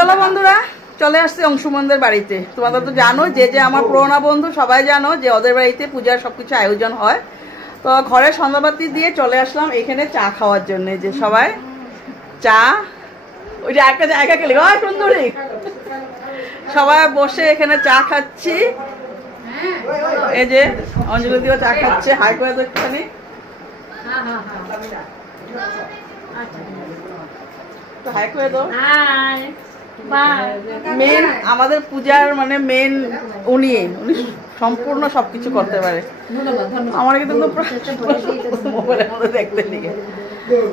চলো বন্ধুরা, চলে আসছি অংশুমনদের বাড়িতে। তোমরা তো জানো, যে যে আমার পুরোনো বন্ধু সবাই জানো যে ওদের বাড়িতে পূজার সবকিছু আয়োজন হয়। তো ঘরে সন্ধ্যাবাতি দিয়ে চলে আসলাম এখানে চা খাওয়ার জন্য। যে সবাই চা, ওই যে একটা জায়গা খেলে সুন্দরী, সবাই বসে এখানে চা খাচ্ছি। এই যে অঞ্জলি দিও চা খাচ্ছে, হাই করে তো একটুখানি। হাই করে দাও। মেন আমাদের পূজার মানে মেন উনি সম্পূর্ণ সবকিছু করতে পারে। আমার কিন্তু মোবাইলের মধ্যে দেখতে নিয়ে,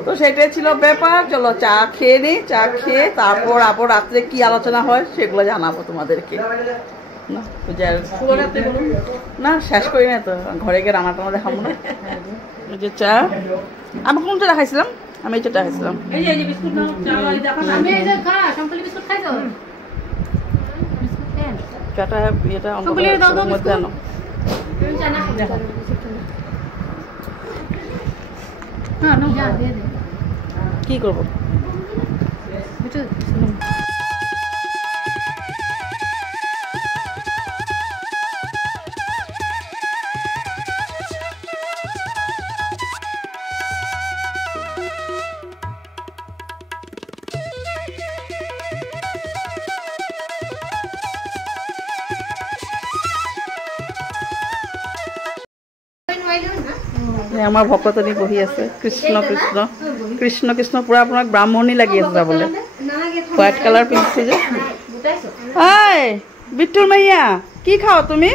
তো সেটাই ছিল ব্যাপার। চলো চা খেয়ে নিই, চা খেয়ে তারপর আবার রাত্রে কি আলোচনা হয় সেগুলো জানাবো তোমাদেরকে। পূজার না শেষ করি না তো, ঘরে গিয়ে রান্না টানা দেখাবো না। যে চা আমি কোনটা দেখাইছিলাম, আমি এই চাটা খাইছিলাম। চাটা এটা মধ্যে আনো। কি করবো আমার ভকতনী বহি আছে। কৃষ্ণ কৃষ্ণ কৃষ্ণ কৃষ্ণ পুরা আপনার ব্রাহ্মণী লাগি আছে যাবলে। হোয়াইট কালার পিন্ধছে যে। এই বিট্টুর মাইয়া, কি খাও তুমি?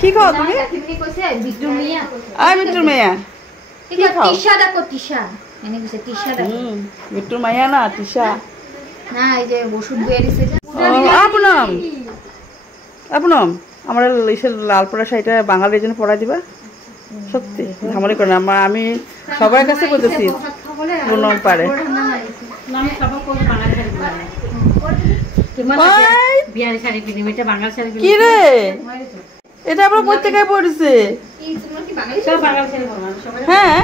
কি খাও তুমি? বিট্টুর মাইয়া কি খাও? বিট্টুর মাইয়া না টিশা আপনাম আপনাম আমার লালপড়া শাড়িটা বাঙালির জন্য পড়াই দিবা। সত্যি ঝামেলা করে না, আমি সবার কাছে করতেছি কোনো পারে। কি রে এটা আবার প্রত্যেকে পড়েছে? হ্যাঁ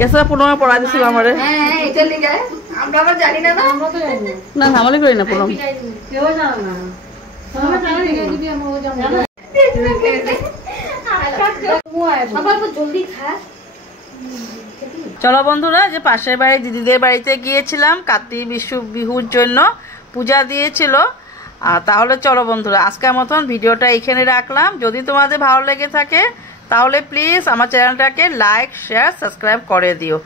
গেছে 15 পড়া দিছিল আমারে। না ঝামেলা করি না প্রণাম। চলো বন্ধুরা, যে পাশের বাড়ি দিদিদের বাড়িতে গিয়েছিলাম কার্তিক বিহুর জন্য, পূজা দিয়েছিল। তাহলে চলো বন্ধুরা, আজকের মতন ভিডিওটা এখানে রাখলাম। যদি তোমাদের ভালো লেগে থাকে তাহলে প্লিজ আমার চ্যানেলটাকে লাইক শেয়ার সাবস্ক্রাইব করে দিও।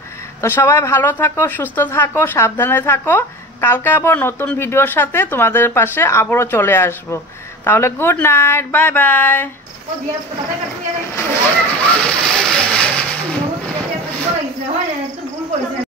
তো সবাই ভালো থাকো, সুস্থ থাকো, সাবধানে থাকো। কালকে আবার নতুন ভিডিওর সাথে তোমাদের পাশে আবারও চলে আসবো। তাহলে গুড নাইট, বাই বাই।